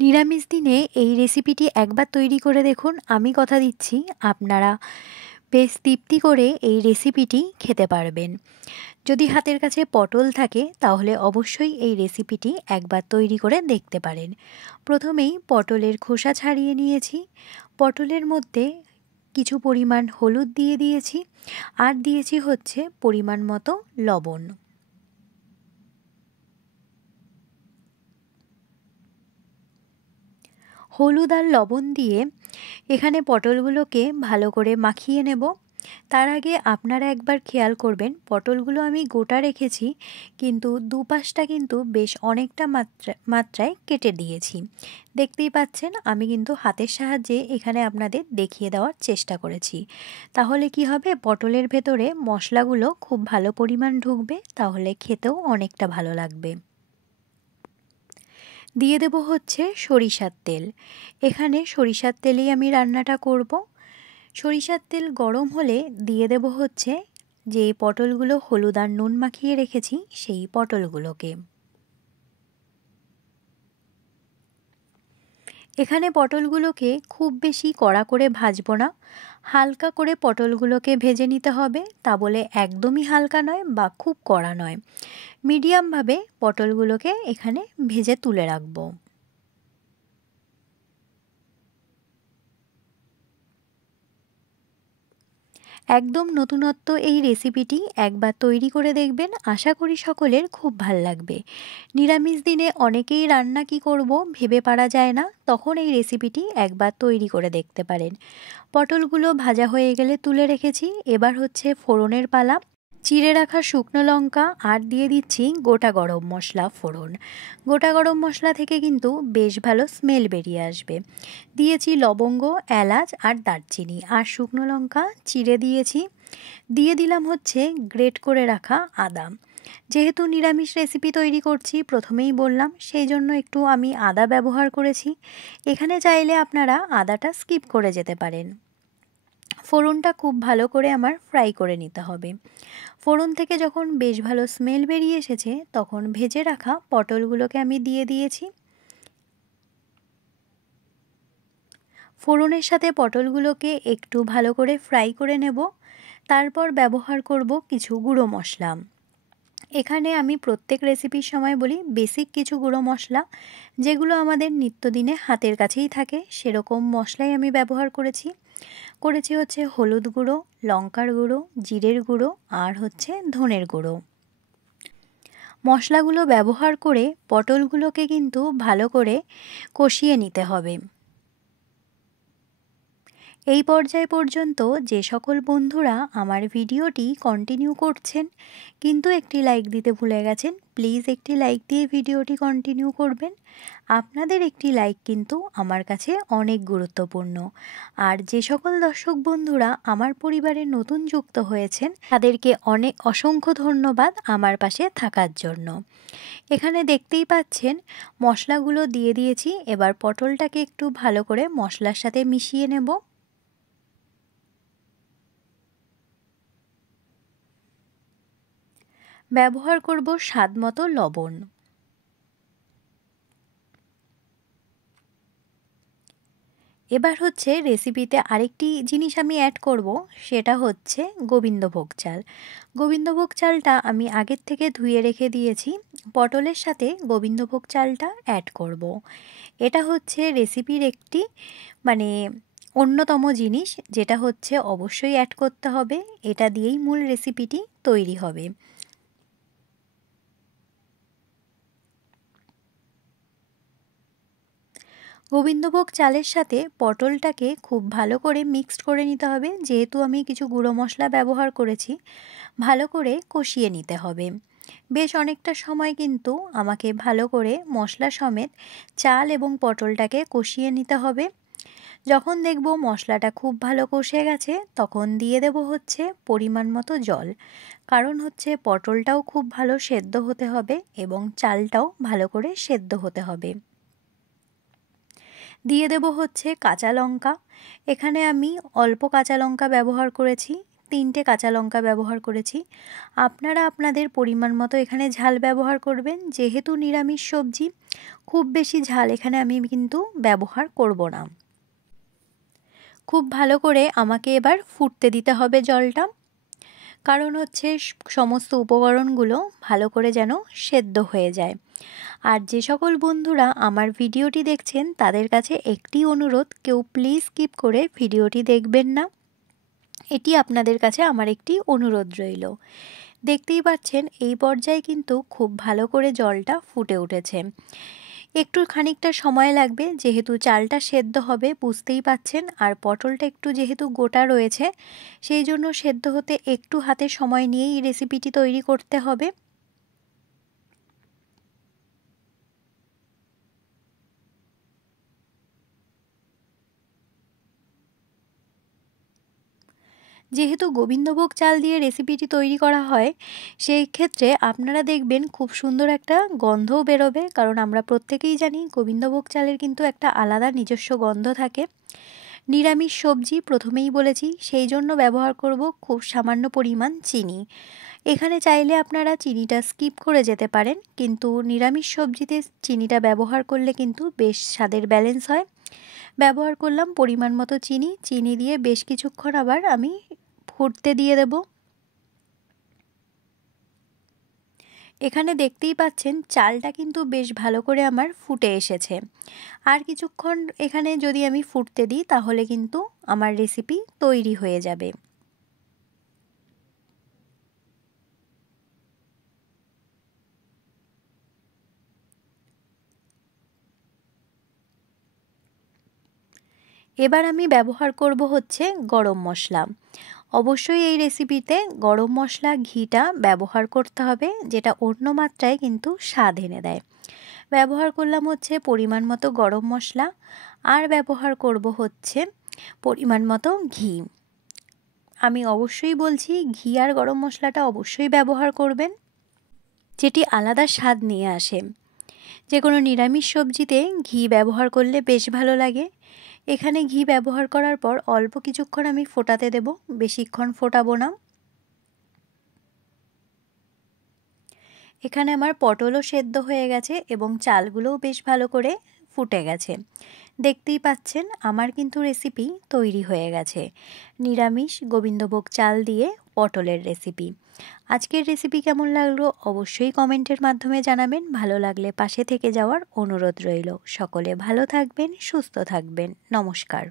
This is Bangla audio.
নিরামিষ দিনে এই রেসিপিটি একবার তৈরি করে দেখুন, আমি কথা দিচ্ছি আপনারা বেশ তৃপ্তি করে এই রেসিপিটি খেতে পারবেন। যদি হাতের কাছে পটল থাকে তাহলে অবশ্যই এই রেসিপিটি একবার তৈরি করে দেখতে পারেন। প্রথমেই পটলের খোসা ছাড়িয়ে নিয়েছি। পটলের মধ্যে কিছু পরিমাণ হলুদ দিয়ে দিয়েছি, আর দিয়েছি হচ্ছে পরিমাণ মতো লবণ। হলুদ আর লবণ দিয়ে এখানে পটলগুলোকে ভালো করে মাখিয়ে নেব। তার আগে আপনারা একবার খেয়াল করবেন, পটলগুলো আমি গোটা রেখেছি, কিন্তু দুপাশটা কিন্তু বেশ অনেকটা মাত্রায় কেটে দিয়েছি। দেখতেই পাচ্ছেন আমি কিন্তু হাতের সাহায্যে এখানে আপনাদের দেখিয়ে দেওয়ার চেষ্টা করেছি। তাহলে কি হবে, পটলের ভেতরে মশলাগুলো খুব ভালো পরিমাণ ঢুকবে, তাহলে খেতেও অনেকটা ভালো লাগবে। দিয়ে দেব হচ্ছে সরিষার তেল। এখানে সরিষার তেলেই আমি রান্নাটা করব। সরিষার তেল গরম হলে দিয়ে দেব হচ্ছে যে পটলগুলো হলুদ আর নুন মাখিয়ে রেখেছি সেই পটলগুলোকে। এখানে পটলগুলোকে খুব বেশি কড়া করে ভাজবো না, হালকা করে পটলগুলোকে ভেজে নিতে হবে। তা বলে একদমই হালকা নয় বা খুব কড়া নয়, মিডিয়ামভাবে পটলগুলোকে এখানে ভেজে তুলে রাখবো। একদম নতুনত্ব এই রেসিপিটি একবার তৈরি করে দেখবেন, আশা করি সকলের খুব ভাল লাগবে। নিরামিষ দিনে অনেকেই রান্না কি করব ভেবে পারা যায় না, তখন এই রেসিপিটি একবার তৈরি করে দেখতে পারেন। পটলগুলো ভাজা হয়ে গেলে তুলে রেখেছি। এবার হচ্ছে ফোড়নের পালা। চিড়ে রাখা শুকনো লঙ্কা আর দিয়ে দিচ্ছি গোটা গরম মশলা ফোড়ন। গোটা গরম মশলা থেকে কিন্তু বেশ ভালো স্মেল বেরিয়ে আসবে। দিয়েছি লবঙ্গ, এলাচ আর দারচিনি, আর শুকনো লঙ্কা চিড়ে দিয়েছি। দিয়ে দিলাম হচ্ছে গ্রেট করে রাখা আদা। যেহেতু নিরামিষ রেসিপি তৈরি করছি, প্রথমেই বললাম, সেই জন্য একটু আমি আদা ব্যবহার করেছি। এখানে চাইলে আপনারা আদাটা স্কিপ করে যেতে পারেন। ফোড়নটা খুব ভালো করে আমার ফ্রাই করে নিতে হবে। ফোড়ন থেকে যখন বেশ ভালো স্মেল বেরিয়ে এসেছে, তখন ভেজে রাখা পটলগুলোকে আমি দিয়ে দিয়েছি। ফোড়নের সাথে পটলগুলোকে একটু ভালো করে ফ্রাই করে নেব। তারপর ব্যবহার করব কিছু গুঁড়ো মশলা। এখানে আমি প্রত্যেক রেসিপির সময় বলি বেসিক কিছু গুঁড়ো মশলা, যেগুলো আমাদের নিত্যদিনে হাতের কাছেই থাকে, সেরকম মশলাই আমি ব্যবহার করেছি। হচ্ছে হলুদ গুঁড়ো, লঙ্কার গুঁড়ো, জিরের গুঁড়ো আর হচ্ছে ধনের গুঁড়ো। মশলাগুলো ব্যবহার করে পটলগুলোকে কিন্তু ভালো করে কষিয়ে নিতে হবে। এই পর্যায় পর্যন্ত যে সকল বন্ধুরা আমার ভিডিওটি কন্টিনিউ করছেন কিন্তু একটি লাইক দিতে ভুলে গেছেন, প্লিজ একটি লাইক দিয়ে ভিডিওটি কন্টিনিউ করবেন। আপনাদের একটি লাইক কিন্তু আমার কাছে অনেক গুরুত্বপূর্ণ। আর যে সকল দর্শক বন্ধুরা আমার পরিবারে নতুন যুক্ত হয়েছেন তাদেরকে অনেক অসংখ্য ধন্যবাদ আমার পাশে থাকার জন্য। এখানে দেখতেই পাচ্ছেন মশলাগুলো দিয়ে দিয়েছি। এবার পটলটাকে একটু ভালো করে মশলার সাথে মিশিয়ে নেব। ব্যবহার করব স্বাদমতো লবণ। এবার হচ্ছে রেসিপিতে আরেকটি জিনিস আমি অ্যাড করব, সেটা হচ্ছে গোবিন্দভোগ চাল। গোবিন্দভোগ চালটা আমি আগের থেকে ধুয়ে রেখে দিয়েছি। পটলের সাথে গোবিন্দভোগ চালটা অ্যাড করব। এটা হচ্ছে রেসিপির একটি মানে অন্যতম জিনিস, যেটা হচ্ছে অবশ্যই অ্যাড করতে হবে। এটা দিয়েই মূল রেসিপিটি তৈরি হবে। গোবিন্দভোগ চালের সাথে পটলটাকে খুব ভালো করে মিক্সড করে নিতে হবে। যেহেতু আমি কিছু গুঁড়ো মশলা ব্যবহার করেছি, ভালো করে কষিয়ে নিতে হবে। বেশ অনেকটা সময় কিন্তু আমাকে ভালো করে মশলা সমেত চাল এবং পটলটাকে কষিয়ে নিতে হবে। যখন দেখব মশলাটা খুব ভালো কষে গেছে, তখন দিয়ে দেব হচ্ছে পরিমাণ মতো জল। কারণ হচ্ছে পটলটাও খুব ভালো সেদ্ধ হতে হবে এবং চালটাও ভালো করে সেদ্ধ হতে হবে। দিয়ে দেব হচ্ছে কাঁচা লঙ্কা। এখানে আমি অল্প কাঁচা লঙ্কা ব্যবহার করেছি, 3টে কাঁচা লঙ্কা ব্যবহার করেছি। আপনারা আপনাদের পরিমাণ মতো এখানে ঝাল ব্যবহার করবেন। যেহেতু নিরামিষ সবজি, খুব বেশি ঝাল এখানে আমি কিন্তু ব্যবহার করব না। খুব ভালো করে আমাকে এবার ফুটতে দিতে হবে জলটা, কারণ হচ্ছে সমস্ত উপকরণগুলো ভালো করে যেন সেদ্ধ হয়ে যায়। আর যে সকল বন্ধুরা আমার ভিডিওটি দেখছেন তাদের কাছে একটি অনুরোধ, কেউ প্লিজ স্কিপ করে ভিডিওটি দেখবেন না। এটি আপনাদের কাছে আমার একটি অনুরোধ রইল। দেখতেই পাচ্ছেন এই পর্যায়ে কিন্তু খুব ভালো করে জলটা ফুটে উঠেছে। একটু খানিকটা সময় লাগবে, যেহেতু চালটা সেদ্ধ হবে বুঝতেই পাচ্ছেন, আর পটলটা একটু যেহেতু গোটা রয়েছে সেই জন্য সেদ্ধ হতে একটু হাতে সময় নিয়েই রেসিপিটি তৈরি করতে হবে। যেহেতু গোবিন্দভোগ চাল দিয়ে রেসিপিটি তৈরি করা হয়, সেই ক্ষেত্রে আপনারা দেখবেন খুব সুন্দর একটা গন্ধও বেরোবে, কারণ আমরা প্রত্যেকেই জানি গোবিন্দভোগ চালের কিন্তু একটা আলাদা নিজস্ব গন্ধ থাকে। নিরামিষ সবজি প্রথমেই বলেছি, সেই জন্য ব্যবহার করব খুব সামান্য পরিমাণ চিনি। এখানে চাইলে আপনারা চিনিটা স্কিপ করে যেতে পারেন, কিন্তু নিরামিষ সবজিতে চিনিটা ব্যবহার করলে কিন্তু বেশ স্বাদের ব্যালেন্স হয়। ব্যবহার করলাম পরিমাণ মতো চিনি। চিনি দিয়ে বেশ কিছুক্ষণ আবার আমি ফুটতে দিয়ে দেব। এখানে দেখতেই পাচ্ছেন চালটা কিন্তু বেশ ভালো করে আমার ফুটে এসেছে। আর কিছুক্ষণ এখানে যদি আমি ফুটতে দিই তাহলে কিন্তু আমার রেসিপি তৈরি হয়ে যাবে। এবার আমি ব্যবহার করব হচ্ছে গরম মশলা। অবশ্যই এই রেসিপিতে গরম মশলা ঘিটা ব্যবহার করতে হবে, যেটা অন্য মাত্রায় কিন্তু স্বাদ এনে দেয়। ব্যবহার করলাম হচ্ছে পরিমাণ মতো গরম মশলা, আর ব্যবহার করব হচ্ছে পরিমাণ মতো ঘি। আমি অবশ্যই বলছি ঘি আর গরম মশলাটা অবশ্যই ব্যবহার করবেন, যেটি আলাদা স্বাদ নিয়ে আসে। যে কোনো নিরামিষ সবজিতে ঘি ব্যবহার করলে বেশ ভালো লাগে। এখানে ঘি ব্যবহার করার পর অল্প কিছুক্ষণ আমি ফোটাতে দেব, বেশিক্ষণ ফোটাবো না। এখানে আমার পটলও সেদ্ধ হয়ে গেছে এবং চালগুলোও বেশ ভালো করে ফুটে গেছে। দেখতেই পাচ্ছেন আমার কিন্তু রেসিপি তৈরি হয়ে গেছে, নিরামিষ গোবিন্দভোগ চাল দিয়ে পটলের রেসিপি। আজকের রেসিপি কেমন লাগলো অবশ্যই কমেন্টের মাধ্যমে জানাবেন। ভালো লাগলে পাশে থেকে যাওয়ার অনুরোধ রইল। সকলে ভালো থাকবেন, সুস্থ থাকবেন। নমস্কার।